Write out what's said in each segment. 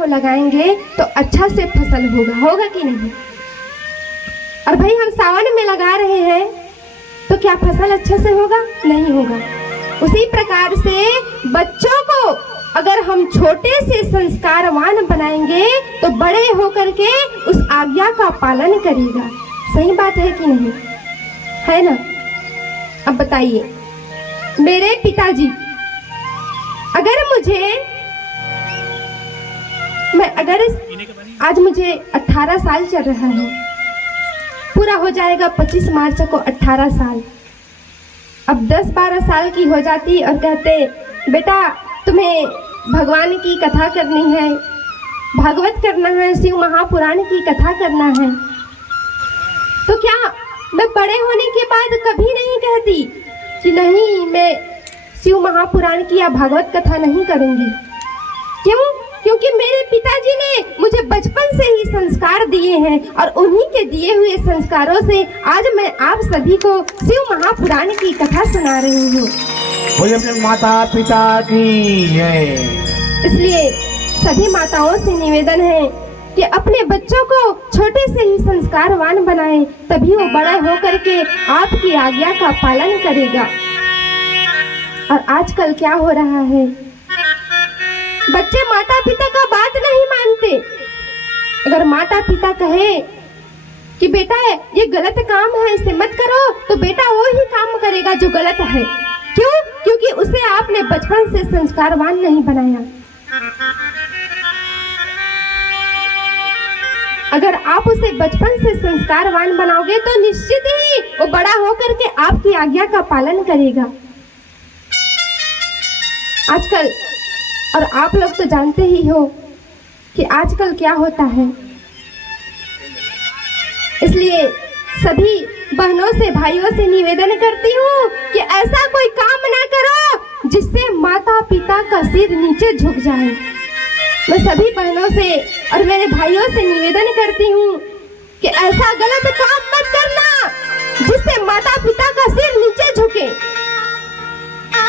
को लगाएंगे तो अच्छा से फसल होगा कि नहीं। और भाई हम सावन में लगा रहे हैं तो क्या फसल अच्छे से होगा? नहीं होगा। उसी प्रकार से बच्चों को अगर हम छोटे से संस्कारवान बनाएंगे तो बड़े होकर के उस आज्ञा का पालन करेगा। सही बात है कि नहीं, है ना? अब बताइए, मेरे पिताजी अगर आज मुझे 18 साल चल रहा है, पूरा हो जाएगा 25 मार्च को 18 साल। अब 10-12 साल की हो जाती और कहते बेटा तुम्हें भगवान की कथा करनी है, भागवत करना है, शिव महापुराण की कथा करना है, तो क्या मैं बड़े होने के बाद कभी नहीं कहती कि नहीं मैं शिव महापुराण की या भागवत कथा नहीं करूंगी? क्यों? क्योंकि मेरे पिताजी ने मुझे बचपन से ही संस्कार दिए हैं और उन्हीं के दिए हुए संस्कारों से आज मैं आप सभी को शिव महापुराण की कथा सुना रही हूँ। बोलिए अपने माता पिता की जय। इसलिए सभी माताओं से निवेदन है कि अपने बच्चों को छोटे से ही संस्कारवान बनाएं, तभी वो बड़ा होकर के आपकी आज्ञा का पालन करेगा। और आजकल क्या हो रहा है, बच्चे माता पिता का बात नहीं मानते। अगर माता पिता कहे कि बेटा ये गलत काम है, इसे मत करो, तो बेटा वो ही काम करेगा जो गलत है। क्यों? क्योंकि उसे आपने बचपन से संस्कारवान नहीं बनाया। अगर आप उसे बचपन से संस्कारवान बनाओगे तो निश्चित ही वो बड़ा होकर के आपकी आज्ञा का पालन करेगा। आजकल, और आप लोग तो जानते ही हो कि आजकल क्या होता है, इसलिए सभी बहनों से भाइयों से निवेदन करती हूँ कि ऐसा कोई काम ना करो जिससे माता पिता का सिर नीचे झुक जाए। मैं सभी बहनों से और मेरे भाइयों से निवेदन करती हूँ कि ऐसा गलत काम मत करना जिससे माता पिता का सिर नीचे झुके।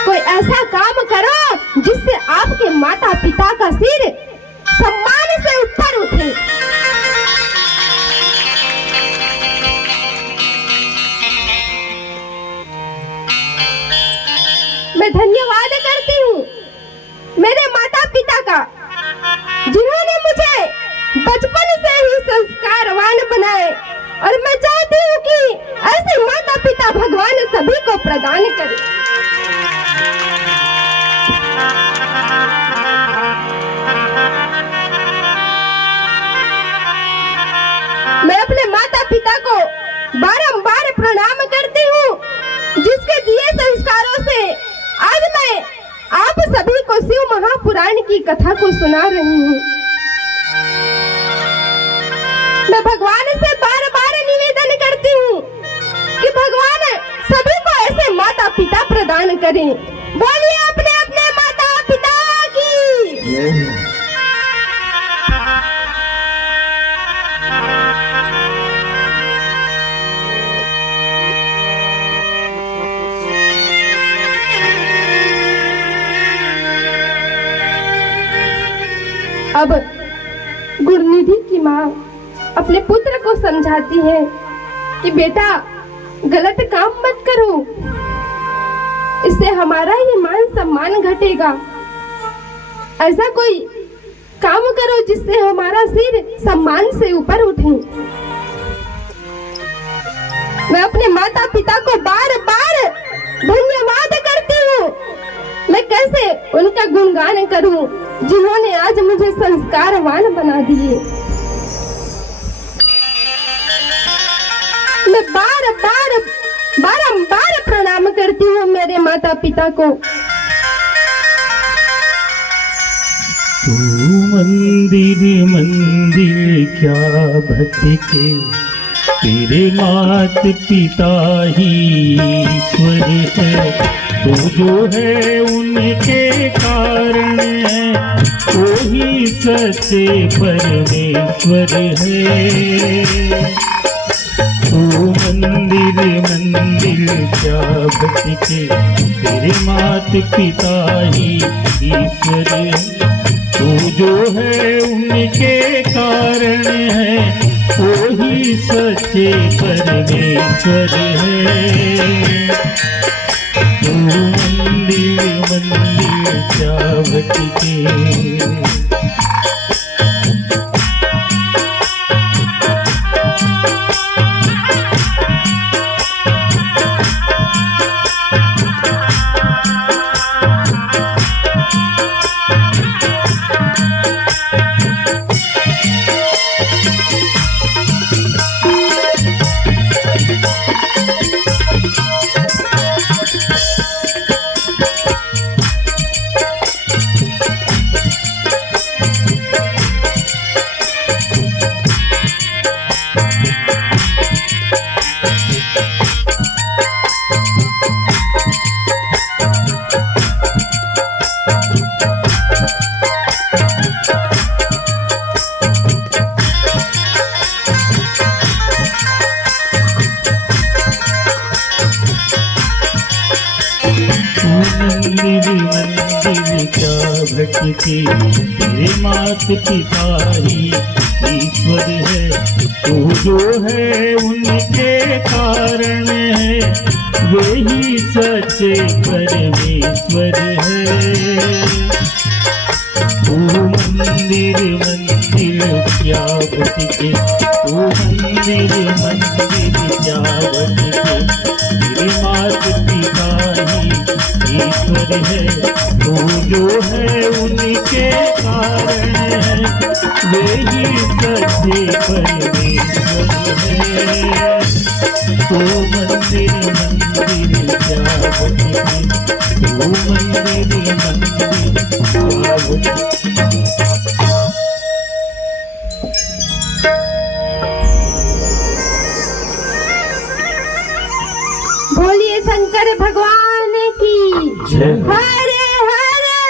कोई ऐसा काम करो जिससे आपके माता पिता का सिर सम्मान से ऊपर उठे। मैं धन्यवाद करती हूँ मेरे माता पिता का, जिन्होंने मुझे बचपन से ही संस्कारवान बनाए, और मैं चाहती हूँ कि ऐसे माता पिता भगवान सभी को प्रदान करे। मैं अपने माता पिता को बारंबार प्रणाम करती हूँ, जिसके दिए संस्कारों से आज मैं आप सभी को शिव महापुराण की कथा को सुना रही हूँ। मैं भगवान से बार-बार निवेदन करती हूँ कि भगवान सभी को ऐसे माता पिता प्रदान करें। बोलिए अपने अपने माता पिता की। अब गुरुनिधि की माँ अपने पुत्र को समझाती है कि बेटा गलत काम मत करो, इससे हमारा ही मान सम्मान घटेगा। ऐसा कोई काम करो जिससे हमारा सिर सम्मान से ऊपर उठे। मैं अपने माता पिता को बार-बार धन्यवाद करती हूँ। मैं कैसे उनका गुणगान करूं जिन्होंने आज मुझे संस्कारवान बना दिए। मैं बारंबार प्रणाम करती हूँ मेरे माता पिता को। तू मंदिर मंदिर क्या भटके, तेरे मात पिता ही ईश्वर है। तू जो है उनके कारण है, वही सच्चे परमेश्वर है। तू मंदिर मंदिर क्या भटके, तेरे मात पिता ही ईश्वर है। तू जो है उनके कारण है, वही सच्चे परमेश्वर है। तू मंदिर मंदिर क्या भटके, मंदिर मंदिर क्या भटके, तेरे मात पिता ही ईश्वर है। तू जो है उनके कारण है, वही सच्चे परमेश्वर है। तू मंदिर मंदिर क्या भटके, तू मंदिर मंदिर क्या भटके, तेरे मात पिता ही ईश्वर है। तू जो है उनके कारण है, वही सच्चे परमेश्वर है। तू मंदिर मंदिर क्या भटके, तू मंदिर मंदिर क्या भटके। बोलिए शंकर भगवान की जय। हरे हरे।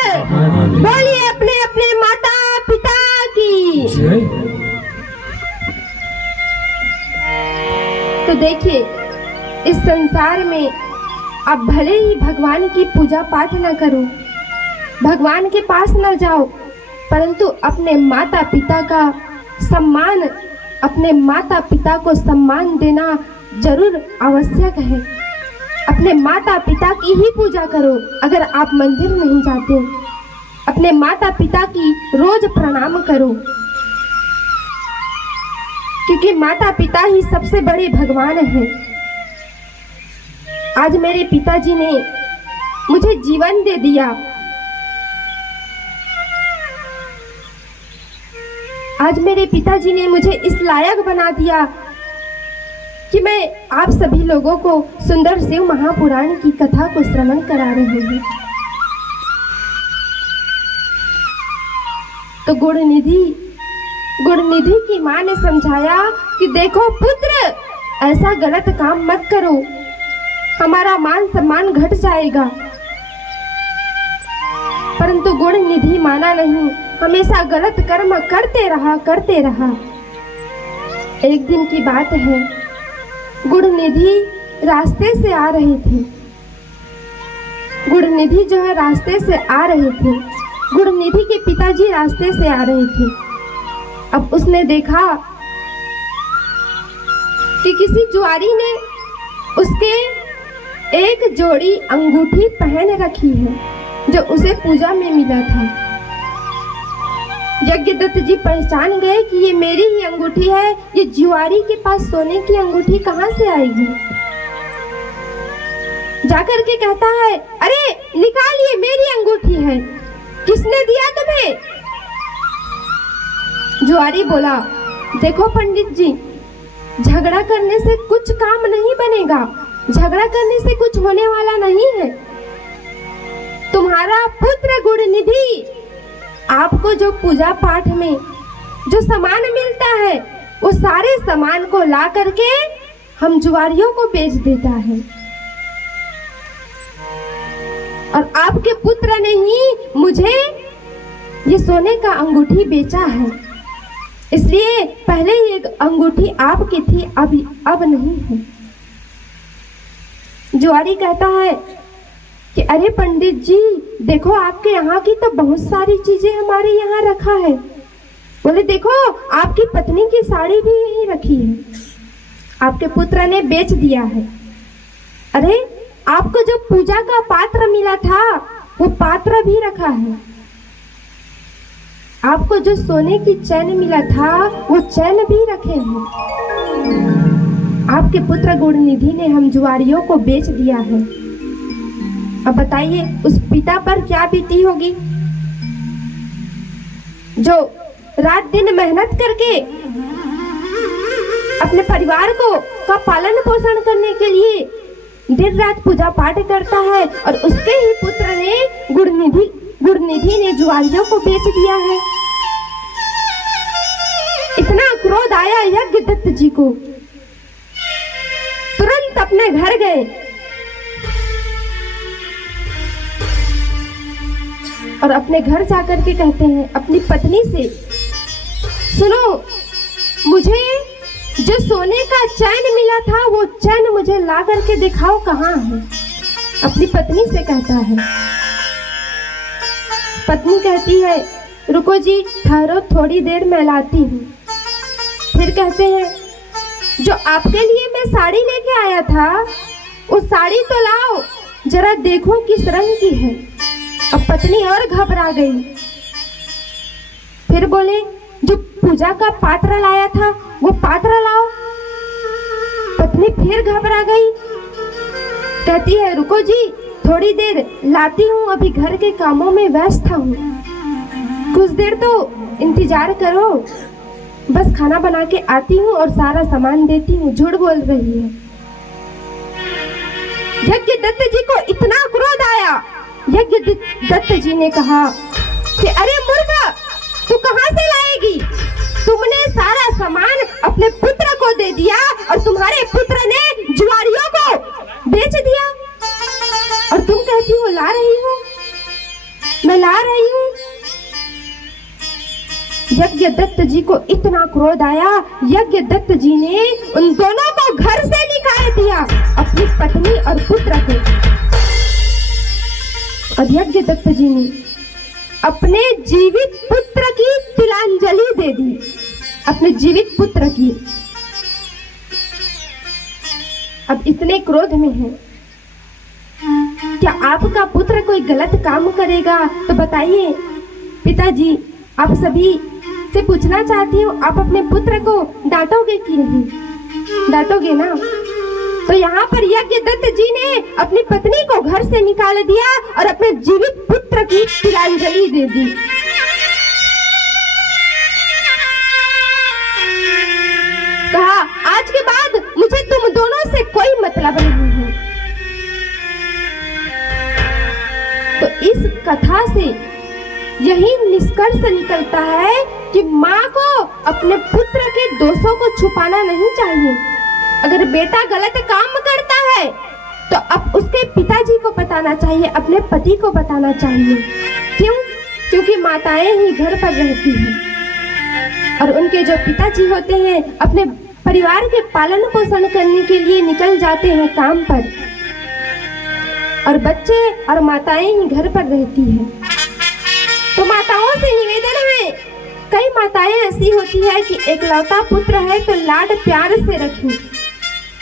बोलिए अपने अपने माता पिता की। तो देखिए, इस संसार में आप भले ही भगवान की पूजा पाठ न करो, भगवान के पास न जाओ, परंतु अपने माता पिता का सम्मान, अपने माता पिता को सम्मान देना जरूर आवश्यक है। अपने माता पिता की ही पूजा करो। अगर आप मंदिर नहीं जाते, अपने माता पिता की रोज प्रणाम करो, क्योंकि माता पिता ही सबसे बड़े भगवान हैं। आज मेरे पिताजी ने मुझे जीवन दे दिया। आज मेरे पिताजी ने मुझे इस लायक बना दिया कि मैं आप सभी लोगों को सुंदर शिव महापुराण की कथा को श्रवण करा रही हूँ। तो गुणनिधि की माँ ने समझाया कि देखो पुत्र, ऐसा गलत काम मत करो, हमारा मान सम्मान घट जाएगा। परंतु गुणनिधि माना नहीं, हमेशा गलत कर्म करते रहा। एक दिन की बात है, गुणनिधि रास्ते से आ रही थी। गुणनिधि जो है रास्ते से आ रही थी। गुणनिधि के पिताजी रास्ते से आ रहे थे। अब उसने देखा कि किसी जुआरी ने उसके एक जोड़ी अंगूठी पहन रखी है, जो उसे पूजा में मिला था। यज्ञदत्त जी पहचान गए कि ये मेरी ही अंगूठी है, ये जुआरी के पास सोने की अंगूठी कहाँ से आएगी। जाकर के कहता है, अरे निकाल, ये मेरी अंगूठी है, किसने दिया तुम्हें? जुआरी बोला, देखो पंडित जी, झगड़ा करने से कुछ काम नहीं बनेगा, झगड़ा करने से कुछ होने वाला नहीं है। तुम्हारा पुत्र गुणनिधि आपको जो पूजा पाठ में जो सामान मिलता है, वो सारे सामान को ला करके हम जुआरियों को बेच देता है। और आपके पुत्र ने ही मुझे ये सोने का अंगूठी बेचा है, इसलिए पहले ये अंगूठी आपकी थी, अब नहीं है। जुआरी कहता है, कि अरे पंडित जी देखो आपके यहाँ की तो बहुत सारी चीजें हमारे यहाँ रखा है। बोले देखो आपकी पत्नी की साड़ी भी यहीं रखी है, आपके पुत्र ने बेच दिया है। अरे आपको जो पूजा का पात्र मिला था वो पात्र भी रखा है। आपको जो सोने की चैन मिला था वो चैन भी रखे हैं। आपके पुत्र गुणनिधि ने हम जुआरियों को बेच दिया है। अब बताइए उस पिता पर क्या बीती होगी जो रात दिन मेहनत करके अपने परिवार को का पालन पोषण करने के लिए दिन रात पूजा पाठ करता है और उसके ही पुत्र ने गुणनिधि ने जुआरियों को बेच दिया है। इतना क्रोध आया यज्ञदत्त जी को, तुरंत अपने घर गए और अपने घर जाकर के कहते हैं अपनी पत्नी से, सुनो मुझे जो सोने का चैन मिला था वो चैन मुझे ला करके दिखाओ कहाँ है। अपनी पत्नी से कहता है। पत्नी कहती है रुको जी ठहरो थोड़ी देर मैं लाती हूँ। फिर कहते हैं जो आपके लिए मैं साड़ी लेके आया था वो साड़ी तो लाओ जरा देखो किस रंग की है। अब पत्नी और घबरा गई। फिर बोले जो पूजा का पात्र लाया था वो पात्र लाओ। पत्नी फिर घबरा गई, कहती है रुको जी थोड़ी देर लाती हूँ, अभी घर के कामों में व्यस्त हूँ, कुछ देर तो इंतजार करो, बस खाना बना के आती हूँ और सारा सामान देती हूँ। झूठ बोल रही है। यज्ञदत्त जी को इतना क्रोध आया। यज्ञदत्त जी ने कहा कि अरे मूर्ख तू कहाँ से लाएगी, तुमने सारा सामान अपने पुत्र को दे दिया और तुम्हारे पुत्र ने जुआरियों को बेच दिया और तुम कहती हो ला रही हो, मैं ला रही हूँ। यज्ञदत्त जी को इतना क्रोध आया, यज्ञदत्त जी ने उन दोनों को घर से निकाल दिया, अपनी पत्नी और पुत्र को। और यज्ञदत्त जी ने अपने जीवित पुत्र की तिलांजलि दे दी, अपने जीवित पुत्र की। अब इतने क्रोध में है, क्या आपका पुत्र कोई गलत काम करेगा तो बताइए पिताजी, आप सभी से पूछना चाहती हूँ आप अपने पुत्र को डांटोगे कि नहीं? डांटोगे ना? तो यहाँ पर यज्ञदत्त जी ने अपनी पत्नी को घर से निकाल दिया और अपने जीवित पुत्र की तिलांजलि दे दी। कहा आज के बाद मुझे तुम दोनों से कोई मतलब नहीं है। तो इस कथा से यही निष्कर्ष निकलता है कि माँ को अपने पुत्र के दोषों को छुपाना नहीं चाहिए। अगर बेटा गलत काम करता है तो अब उसके पिताजी को बताना चाहिए, अपने पति को बताना चाहिए। क्यों? क्योंकि माताएं ही घर पर रहती हैं और उनके जो पिताजी होते हैं अपने परिवार के पालन पोषण करने के लिए निकल जाते हैं काम पर, और बच्चे और माताएं ही घर पर रहती हैं। तो माताओं से निवेदन है, कई माताएं ऐसी होती है कि एकलौता पुत्र है तो लाड प्यार से रखें।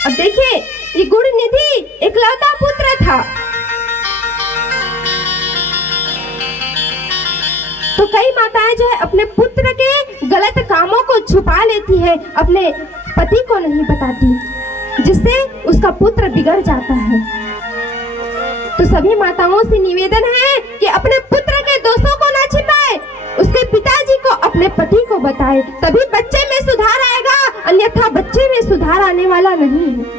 अब देखिए ये गुणनिधि एकलौता पुत्र था, तो कई माताएं जो है अपने पुत्र के गलत कामों को छुपा लेती है, अपने पति को नहीं बताती, जिससे उसका पुत्र बिगड़ जाता है। तो सभी माताओं से निवेदन है कि अपने पुत्र के दोषों को ना छिपाए, उसके पिताजी को अपने पति को बताए, तभी बच्चे में सुधार आएगा, अन्यथा बच्चे में सुधार आने वाला नहीं है।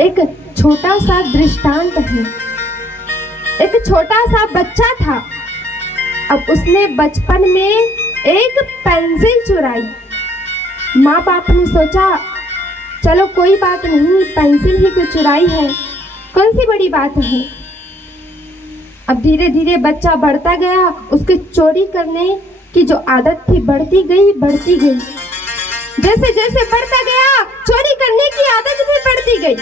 एक छोटा सा दृष्टांत है। एक छोटा सा बच्चा था, अब उसने बचपन में एक पेंसिल चुराई। माँ बाप ने सोचा चलो कोई बात नहीं, पेंसिल ही को चुराई है, कौन सी बड़ी बात है। अब धीरे धीरे बच्चा बढ़ता गया, उसके चोरी करने की जो आदत थी बढ़ती गई। जैसे जैसे बढ़ता गया चोरी करने की आदत भी बढ़ती गई।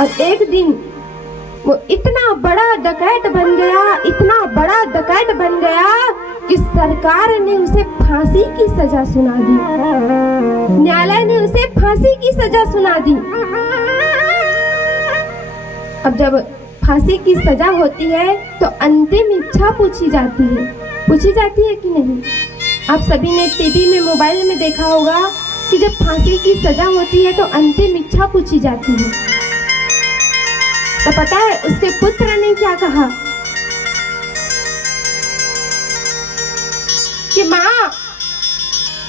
और एक दिन वो इतना बड़ा डकैत बन गया, इतना बड़ा डकैत बन गया कि सरकार ने उसे फांसी की सजा सुना दी। न्यायालय ने उसे फांसी की सजा सुना दी। अब जब फांसी की सजा होती है तो अंतिम इच्छा पूछी जाती है कि नहीं? आप सभी ने टीवी में, मोबाइल में देखा होगा कि जब फांसी की सजा होती है तो अंतिम इच्छा पूछी जाती है। तो पता है उसके पुत्र ने क्या कहा कि माँ,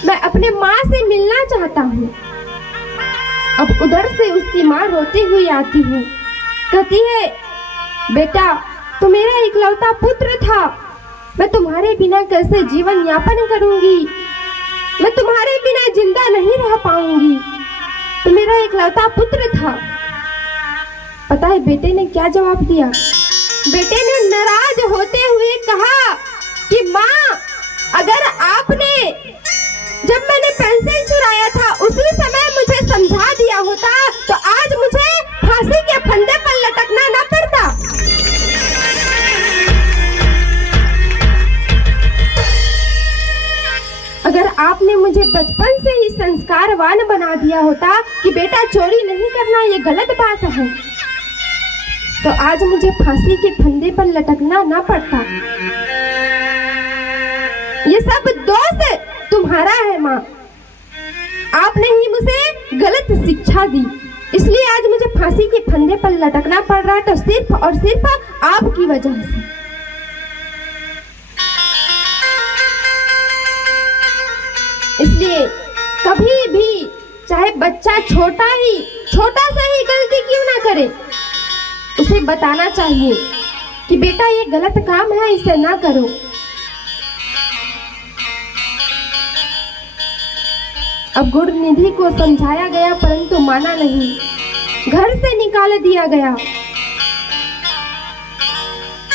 मैं अपने माँ से मिलना चाहता हूँ। अब उधर से उसकी माँ रोती हुई आती है, कहती है, बेटा तू मेरा इकलौता पुत्र था, मैं तुम्हारे बिना कैसे जीवन यापन करूंगी, मैं तुम्हारे बिना जिंदा नहीं रह पाऊंगी, तू मेरा इकलौता पुत्र था। पता है बेटे ने क्या जवाब दिया? बेटे ने नाराज होते हुए कहा कि माँ, अगर आपने जब मैंने पेंसिल चुराया था उसी समय मुझे समझा दिया होता तो आज मुझे फांसी के फंदे पर लटकना न पड़ता। अगर आपने मुझे बचपन से ही संस्कारवान बना दिया होता कि बेटा चोरी नहीं करना, ये गलत बात है, तो आज मुझे फांसी के फंदे पर लटकना ना पड़ता। ये सब दोष तुम्हारा है माँ, आपने ही मुझे गलत शिक्षा दी, इसलिए आज मुझे फांसी के फंदे पर लटकना पड़ रहा है, तो सिर्फ और सिर्फ आपकी वजह से। इसलिए कभी भी चाहे बच्चा छोटा सा ही गलती क्यों ना करे, उसे बताना चाहिए कि बेटा ये गलत काम है, इसे ना करो। अब गुणनिधि को समझाया गया परंतु माना नहीं, घर से निकाल दिया गया।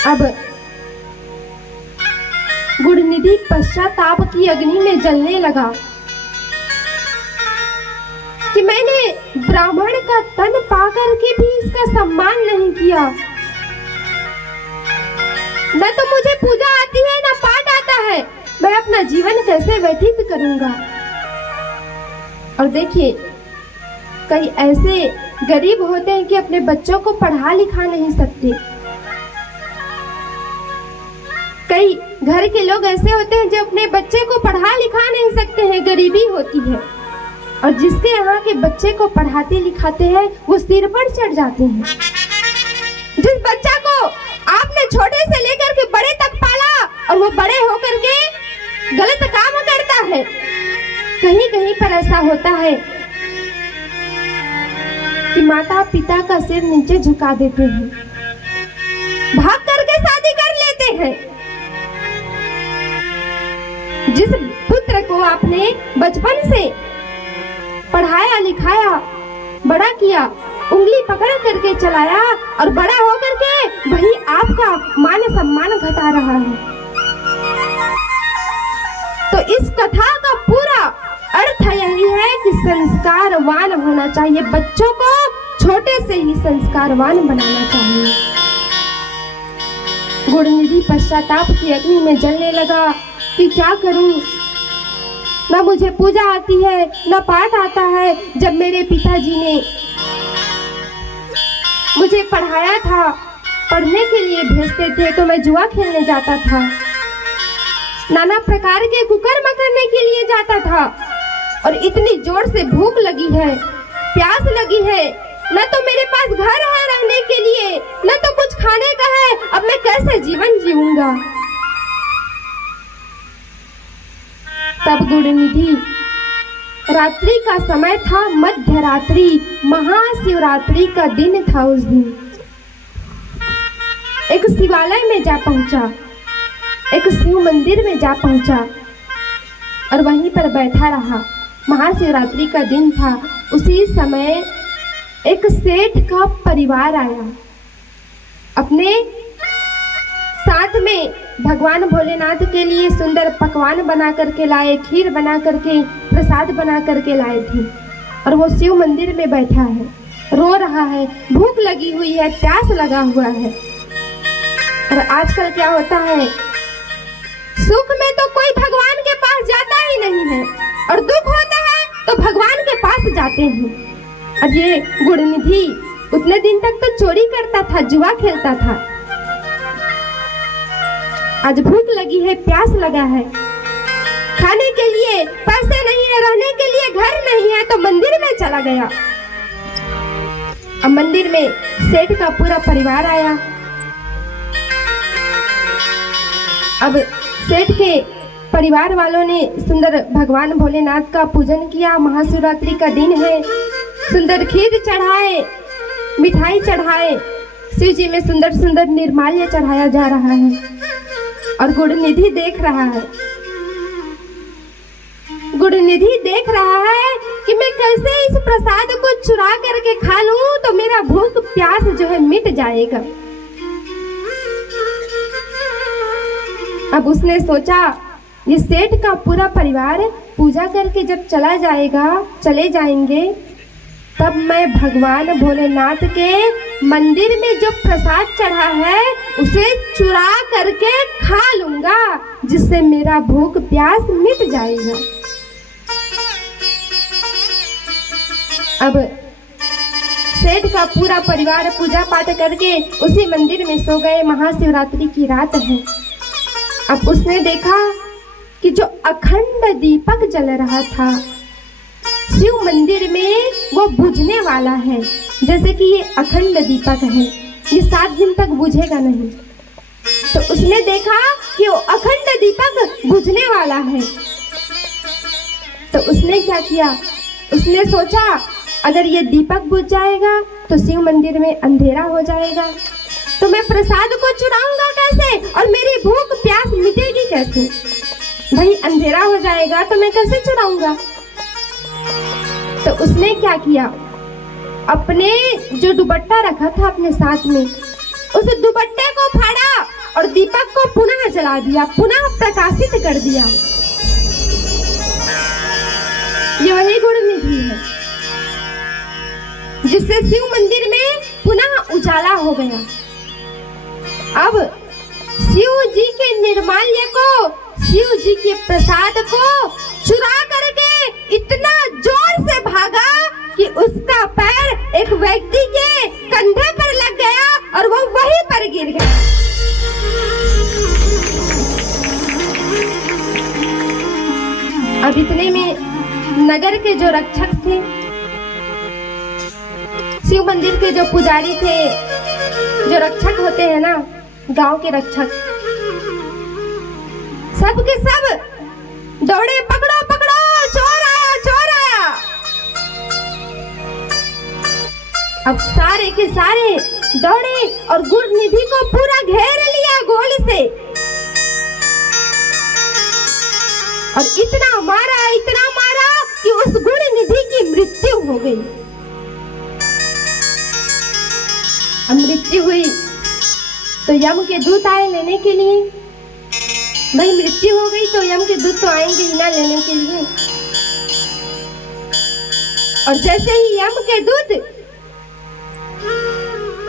अब गुणनिधि पश्चाताप की अग्नि में जलने लगा कि मैंने ब्राह्मण का तन पाकर के भी इसका सम्मान नहीं किया, न तो मुझे पूजा आती है न पाठ आता है, मैं अपना जीवन कैसे व्यतीत करूंगा। और देखिए, कई ऐसे गरीब होते हैं कि अपने बच्चों को पढ़ा लिखा नहीं सकते। कई घर के लोग ऐसे होते हैं जो अपने बच्चे को पढ़ा लिखा नहीं सकते हैं, गरीबी होती है, और जिसके यहाँ के बच्चे को पढ़ाते लिखाते हैं वो सिर पर चढ़ जाते हैं। जिस बच्चा को आपने छोटे से लेकर के बड़े तक पाला और वो बड़े होकर के गलत काम करता है, कहीं कहीं पर ऐसा होता है कि माता पिता का सिर नीचे झुका देते हैं, भाग करके शादी कर लेते हैं। जिस पुत्र को आपने बचपन से पढ़ाया लिखाया, बड़ा किया, उंगली पकड़ करके चलाया और बड़ा हो करके वही आपका मान सम्मान घटा रहा है। तो इस कथा का पूरा अर्थ यही है कि संस्कारवान होना चाहिए, बच्चों को छोटे से ही संस्कारवान बनाना चाहिए। गुणनिधि पश्चाताप की अग्नि में जलने लगा कि क्या करूं, न मुझे पूजा आती है न पाठ आता है। जब मेरे पिताजी ने मुझे पढ़ाया था, पढ़ने के लिए भेजते थे तो मैं जुआ खेलने जाता था, नाना प्रकार के कुकर्म करने के लिए जाता था, और इतनी जोर से भूख लगी है, प्यास लगी है, न तो मेरे पास घर है रहने के लिए, न तो कुछ खाने का है, अब मैं कैसे जीवन जीऊंगा। तब गुणनिधि, रात्रि का समय था, मध्य रात्रि, महाशिवरात्रि का दिन था। उस दिन एक शिवालय में जा पहुंचा, एक शिव मंदिर में जा पहुंचा और वहीं पर बैठा रहा। महाशिवरात्रि का दिन था। उसी समय एक सेठ का परिवार आया, अपने साथ में भगवान भोलेनाथ के लिए सुंदर पकवान बना करके लाए, खीर बना करके, प्रसाद बना करके लाए थे, और वो शिव मंदिर में बैठा है। रो रहा है, भूख लगी हुई है, प्यास लगा हुआ है। और आजकल क्या होता है, सुख में तो कोई भगवान के पास जाता ही नहीं है, और दुख होता है तो भगवान के पास जाते हैं। और ये गुणनिधि उतने दिन तक तो चोरी करता था, जुआ खेलता था। आज भूख लगी है, प्यास लगा है, खाने के लिए पैसे नहीं है, रहने के लिए घर नहीं है, तो मंदिर में चला गया। अब मंदिर में सेठ का पूरा परिवार आया। अब सेठ के परिवार वालों ने सुंदर भगवान भोलेनाथ का पूजन किया। महाशिवरात्रि का दिन है, सुंदर खीर चढ़ाए, मिठाई चढ़ाए, शिव जी में सुंदर सुंदर निर्माल्य चढ़ाया जा रहा है। और गुणनिधि देख रहा है, गुणनिधि देख रहा है कि मैं कैसे इस प्रसाद को चुरा करके खा लूं तो मेरा भूख प्यास जो है मिट जाएगा। अब उसने सोचा, ये सेठ का पूरा परिवार पूजा करके जब चले जाएंगे, तब मैं भगवान भोलेनाथ के मंदिर में जो प्रसाद चढ़ा है उसे चुरा करके खा लूंगा, जिससे मेरा भूख प्यास मिट जाएगा। अब सेठ का पूरा परिवार पूजा पाठ करके उसी मंदिर में सो गए। महाशिवरात्रि की रात है। अब उसने देखा कि जो अखंड दीपक जल रहा था शिव मंदिर में, वो बुझने वाला है। जैसे कि ये अखंड दीपक है, ये 7 दिन तक बुझेगा नहीं। तो उसने देखा कि वो अखंड दीपक बुझने वाला है। तो उसने क्या किया, उसने सोचा अगर ये दीपक बुझ जाएगा तो शिव मंदिर में अंधेरा हो जाएगा, तो मैं प्रसाद को चुराऊंगा कैसे और मेरी भूख प्यास मिटेगी कैसे? भाई अंधेरा हो जाएगा तो मैं कैसे चुराऊंगा? तो उसने क्या किया, अपने जो दुपट्टा रखा था अपने साथ में, उस दुपट्टे को फाड़ा और दीपक को पुनः जला दिया, पुनः प्रकाशित कर दिया। ये वही गुणनिधि है जिससे शिव मंदिर में पुनः उजाला हो गया। अब शिव जी के निर्माल्य को, शिव जी के प्रसाद को चुरा करके इतना जोर से भागा कि उसका पैर एक व्यक्ति के कंधे पर लग गया और वो वहीं पर गिर गया। अब इतने में नगर के जो रक्षक थे, शिव मंदिर के जो पुजारी थे, जो रक्षक होते हैं ना, गांव के रक्षक, सब के सब दौड़े, पकड़ो पकड़ो, चोर आया, चोर आया। अब सारे के सारे दौड़े और गुणनिधि को पूरा घेर लिया गोल से, और इतना मारा कि उस गुणनिधि की मृत्यु हो गई। अब मृत्यु हुई तो यम के दूत आए लेने के लिए। भाई मृत्यु हो गई तो यम के दूत तो आएंगे ही ना लेने के लिए। और जैसे ही यम के दूत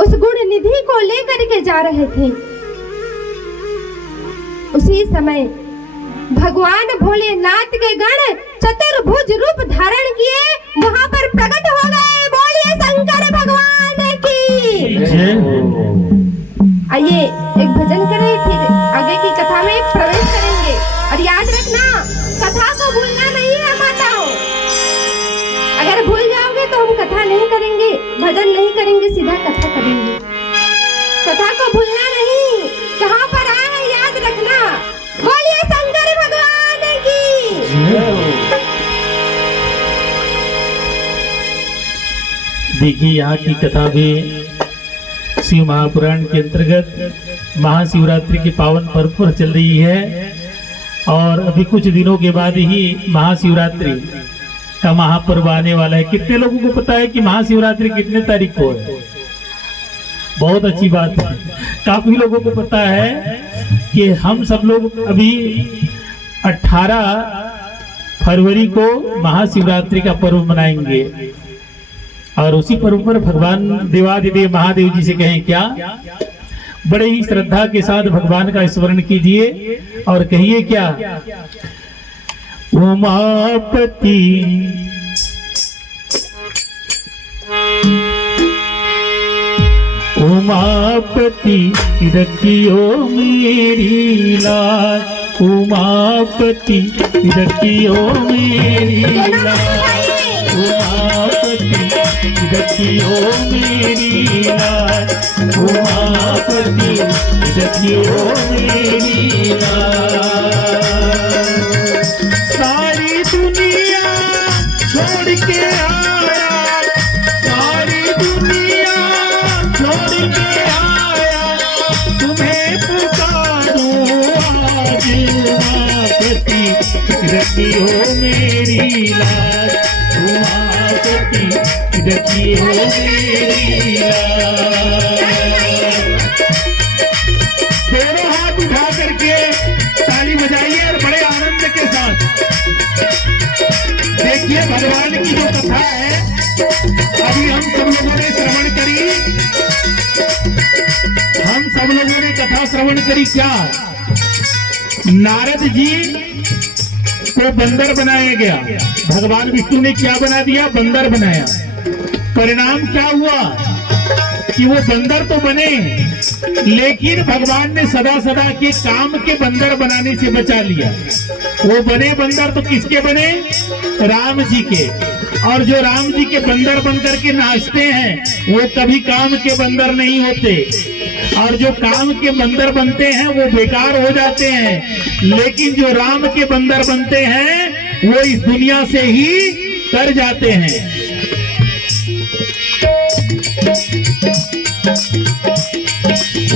उस गुणनिधि को लेकर के जा रहे थे, उसी समय भगवान भोलेनाथ के गण चतुर्भुज रूप धारण किए वहां पर प्रकट हो गए। बोलिए शंकर भगवान की। आइए एक भजन करें, फिर आगे की कथा में प्रवेश करेंगे। और याद रखना, कथा को भूलना नहीं है माताओं। अगर भूल जाओगे तो हम कथा नहीं करेंगे, भजन नहीं करेंगे, सीधा कथा करेंगे। कथा को भूलना नहीं, कहाँ पर आए हैं याद रखना। बोलिए शंकर भगवान की। देखिए यहाँ की कथा भी शिव महापुराण के अंतर्गत महाशिवरात्रि के पावन पर्व पर चल रही है। और अभी कुछ दिनों के बाद ही महाशिवरात्रि का महापर्व आने वाला है। कितने लोगों को पता है कि महाशिवरात्रि कितने तारीख को है? बहुत अच्छी बात है। काफी लोगों को पता है कि हम सब लोग अभी 18 फरवरी को महाशिवरात्रि का पर्व मनाएंगे। और उसी पर्व पर भगवान देवादिदेव महादेव जी से कहें क्या, बड़े ही श्रद्धा के साथ भगवान का स्मरण कीजिए और कहिए क्या, उमापति उमापति रखियो मेरी लाज, उमापति रखियो मेरी लाज, उमापति रखियो मेरी लाज, उमापति रखियो मेरी लाज। सारी दुनिया छोड़ के आया, सारी दुनिया छोड़ के आया, तुम्हें पुकारूं आज, उमापति रखियो मेरी लाज, उमापति रखियो मेरी लाज। दोनों हाथ उठा करके ताली बजाइए और बड़े आनंद के साथ देखिए भगवान की जो कथा है, अभी हम सब लोगों ने श्रवण करी, हम सब लोगों ने कथा श्रवण करी। क्या नारद जी को बंदर बनाया गया, भगवान विष्णु ने क्या बना दिया, बंदर बनाया। परिणाम क्या हुआ कि वो बंदर तो बने, लेकिन भगवान ने सदा सदा के काम के बंदर बनाने से बचा लिया। वो बने बंदर तो किसके बने, राम जी के। और जो राम जी के बंदर बनकर के नाचते हैं वो कभी काम के बंदर नहीं होते, और जो काम के बंदर बनते हैं वो बेकार हो जाते हैं। लेकिन जो राम के बंदर बनते हैं वो इस दुनिया से ही तर जाते हैं।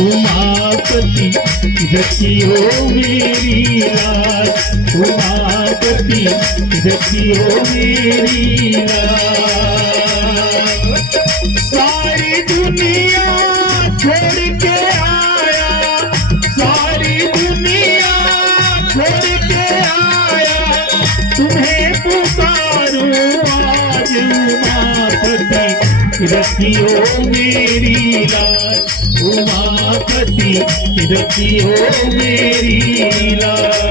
उमापति रखियो मेरी लाज, उमापति रखियो मेरी लाज। सारी दुनिया छोड़ के आया, सारी दुनिया छोड़ के आया, तुम्हें पुकारूं आज, उमापति रखियो मेरी लाज, उमापति रखियो मेरी लाज।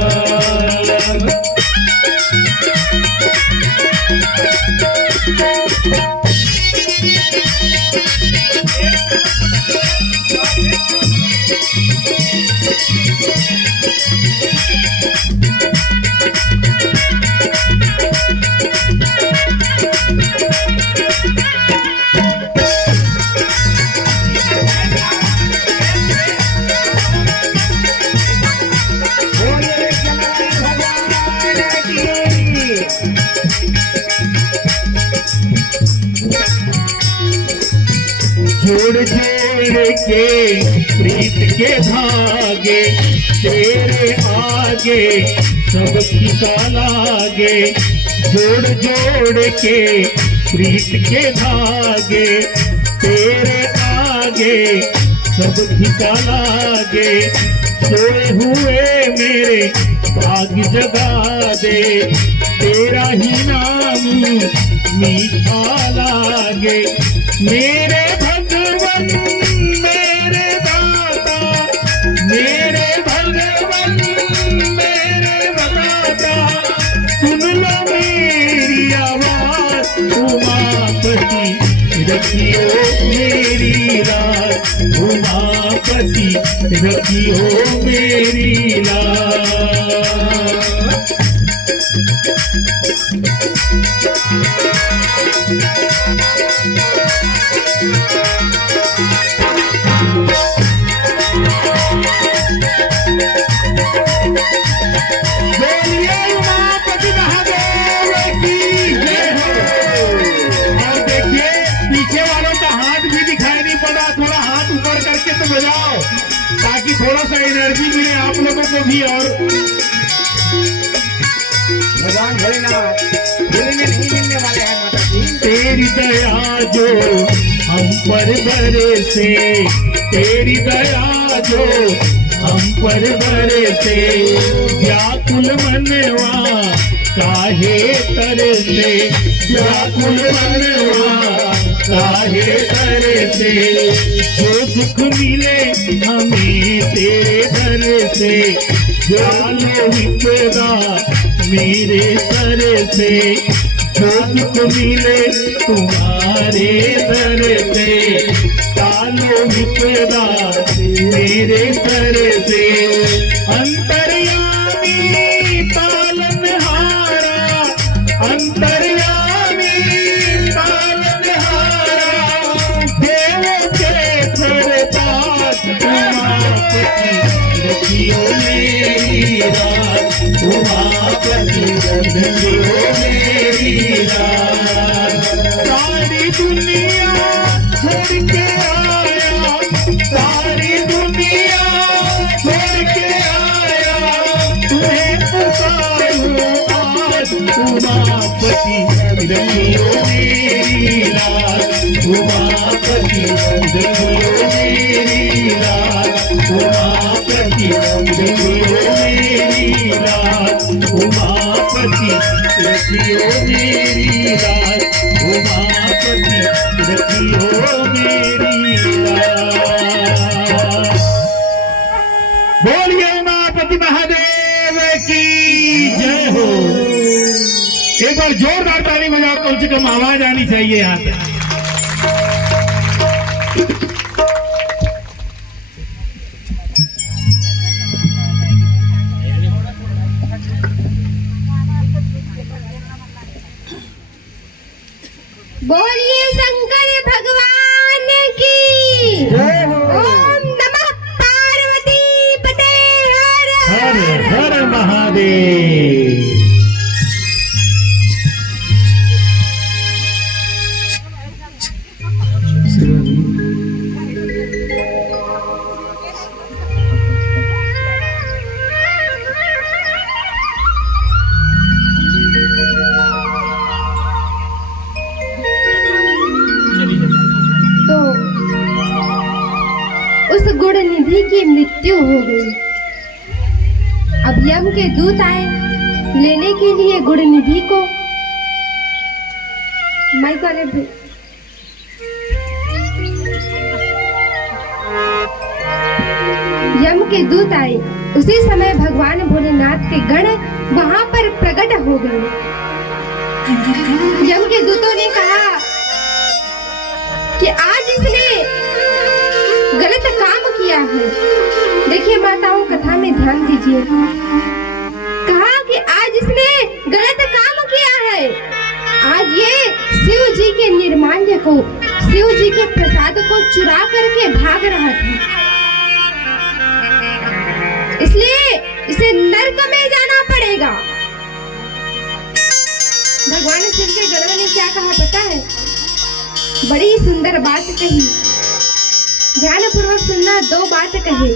जोड़ जोड़ के प्रीत के धागे, तेरे आगे सब फीका लागे। जोड़ जोड़ के प्रीत के धागे, तेरे आगे सब फीका लागे। सोए हुए मेरे भाग जगा दे, तेरा ही नाम मीठा लागे। मेरे भगवन मेरे दाता, मेरे भगवन मेरे दाता, सुन लो मेरी आवाज। उमापति रखियो मेरी लाज, उमापति रखियो मेरी लाज। बजाओ ताकि थोड़ा सा एनर्जी मिले आप लोगों को भी। और भगवान भोलेनाथ भूलने नहीं मिलने वाले हैं माता जी। तेरी दया जो हम पर बरसे, तेरी दया जो हम पर बरसे, व्याकुल मनवा काहे तरसे व्याकुल मनवा काहे तरसे। जो सुख मिले हमें तेरे दर से, जानो विपदा मेरे सर से। जो सुख मिले तुम्हारे दर से, जानो विपदा मेरे सर से। अंतर्यामी पालनहारा, अंतर्यामी पालनहारा, देव के प्रताप उमापति रखियो मेरी रात, उमापति रखियो मेरी रात। सारी दुनिया छोड़ के आया, सारी दुनिया छोड़ के आया, तुम्हें पुकारूं आज उमापति रखियो मेरी रात, उमापति रखियो मेरी रात, उमापति रखियो मेरी रात, उमापति रखियो मेरी रात, उमापति रखियो मेरी रात। बोलिए उमापति महादेव की जय हो। एक बार जोरदार ताली बजाओ, कम से कम आवाज आनी चाहिए यहाँ पे। बोलिए शंकर भगवान की। ओम नमः पार्वती पते। हर हर हर महादेव। तो उस गुण निधि की मृत्यु हो गई। अब यम के दूत आए लेने के लिए गुण निधि को। माइक वाले भी। यम के दूत आए, उसी समय भगवान भोलेनाथ के गण वहां पर प्रकट हो गए। यम के दूतों ने कहा कि आज इसने गलत काम किया है। देखिए माताओं, कथा में ध्यान दीजिए। कहा कि आज इसने गलत काम किया है। आज ये शिव जी के निर्माल्य को, शिव जी के प्रसाद को चुरा करके भाग रहा था, इसलिए इसे नरक में जाना पड़ेगा। भगवान शिव के गणों ने क्या कहा पता है? बड़ी सुंदर बात कही। ध्यान पूर्वक सुनना। दो बात कही।